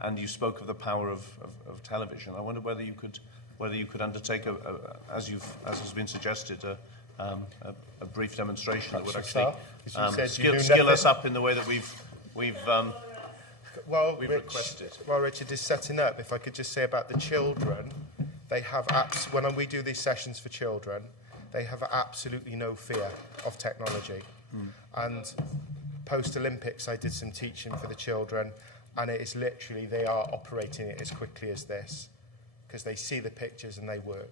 and you spoke of the power of television. I wonder whether you could undertake, as has been suggested, a brief demonstration that would actually skill us up in the way that we've requested. While Richard is setting up, if I could just say about the children, they have when we do these sessions for children, they have absolutely no fear of technology. And post-Olympics, I did some teaching for the children, and it is literally, they are operating it as quickly as this, because they see the pictures and they work.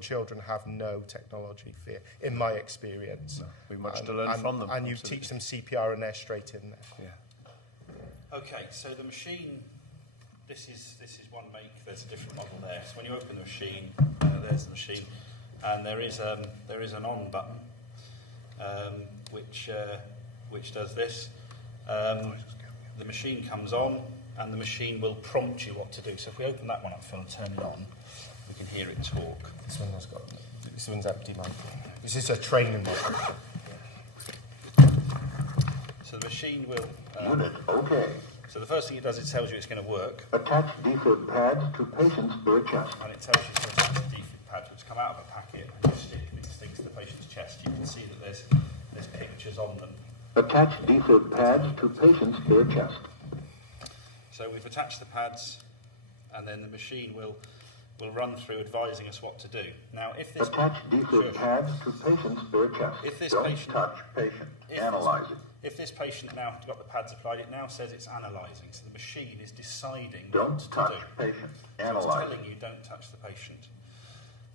Children have no technology fear, in my experience. No, we've much to learn from them. And you teach them CPR and they're straight in there. Yeah. Okay, so the machine, this is one make. There's a different model there. So when you open the machine, there's the machine, and there is an on button, which does this. The machine comes on, and the machine will prompt you what to do. So if we open that one up, Phil, and turn it on, we can hear it talk. This one's empty, man. This is a training model. So the machine will... Unit, okay. So the first thing it does, it tells you it's going to work. Attach defib pads to patient's bare chest. And it tells you to attach the defib pads, which come out of a packet, and you stick these things to the patient's chest. You can see that there's pictures on them. Attach defib pads to patient's bare chest. So we've attached the pads, and then the machine will run through advising us what to do. Now, if this... Attach defib pads to patient's bare chest. If this Don't patient... touch patient. Analyze it. If this patient now got the pads applied, it now says it's analysing. So the machine is deciding Don't what touch to do. patient. So Analyze it's telling you don't touch the patient.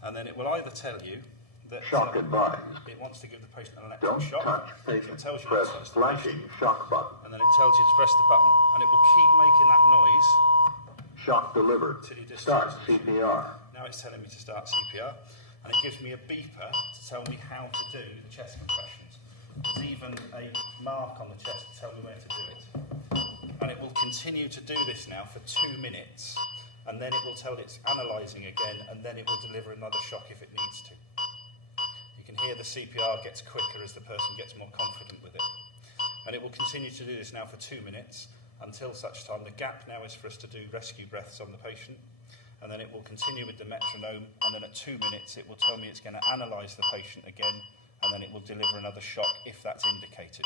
And then it will either tell you that shock advised. It wants to give the patient an electric Don't shock. touch patient. It tells you Press to touch the flashing patient. shock button. And then it tells you to press the button. And it will keep making that noise. Shock delivered. Till you Start discharge. CPR. Now it's telling me to start CPR. And it gives me a beeper to tell me how to do the chest compressions. There's even a mark on the chest to tell me where to do it. And it will continue to do this now for 2 minutes, and then it will tell it's analysing again, and then it will deliver another shock if it needs to. You can hear the CPR gets quicker as the person gets more confident with it. And it will continue to do this now for 2 minutes, until such time. The gap now is for us to do rescue breaths on the patient, and then it will continue with the metronome, and then at 2 minutes it will tell me it's going to analyse the patient again, and then it will deliver another shock if that's indicated.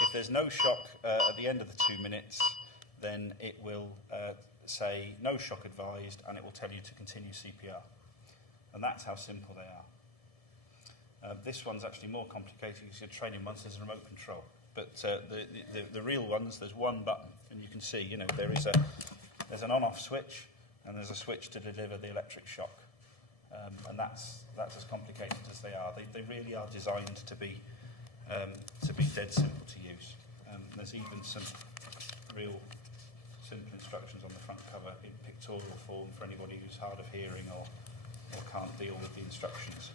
If there's no shock at the end of the 2 minutes, then it will say no shock advised, and it will tell you to continue CPR. And that's how simple they are. This one's actually more complicated because your training ones, there's a remote control. But the real ones, there's one button, and you can see, you know, there's an on-off switch, and there's a switch to deliver the electric shock. And that's as complicated as they are. They really are designed to be dead simple to use. There's even some real simple instructions on the front cover in pictorial form for anybody who's hard of hearing or can't deal with the instructions.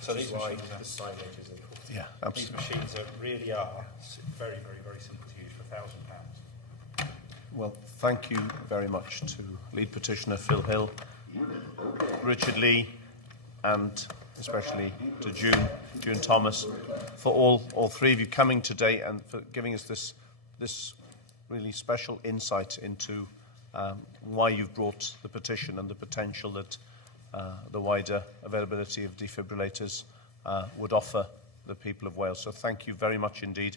So these machines the signage is important. Yeah, absolutely. These machines really are very, very, very simple to use for £1,000. Well, thank you very much to lead petitioner Phil Hill, Richard Lee, and especially to June Thomas, for all three of you coming today and for giving us this really special insight into why you've brought the petition and the potential that the wider availability of defibrillators would offer the people of Wales. So thank you very much indeed.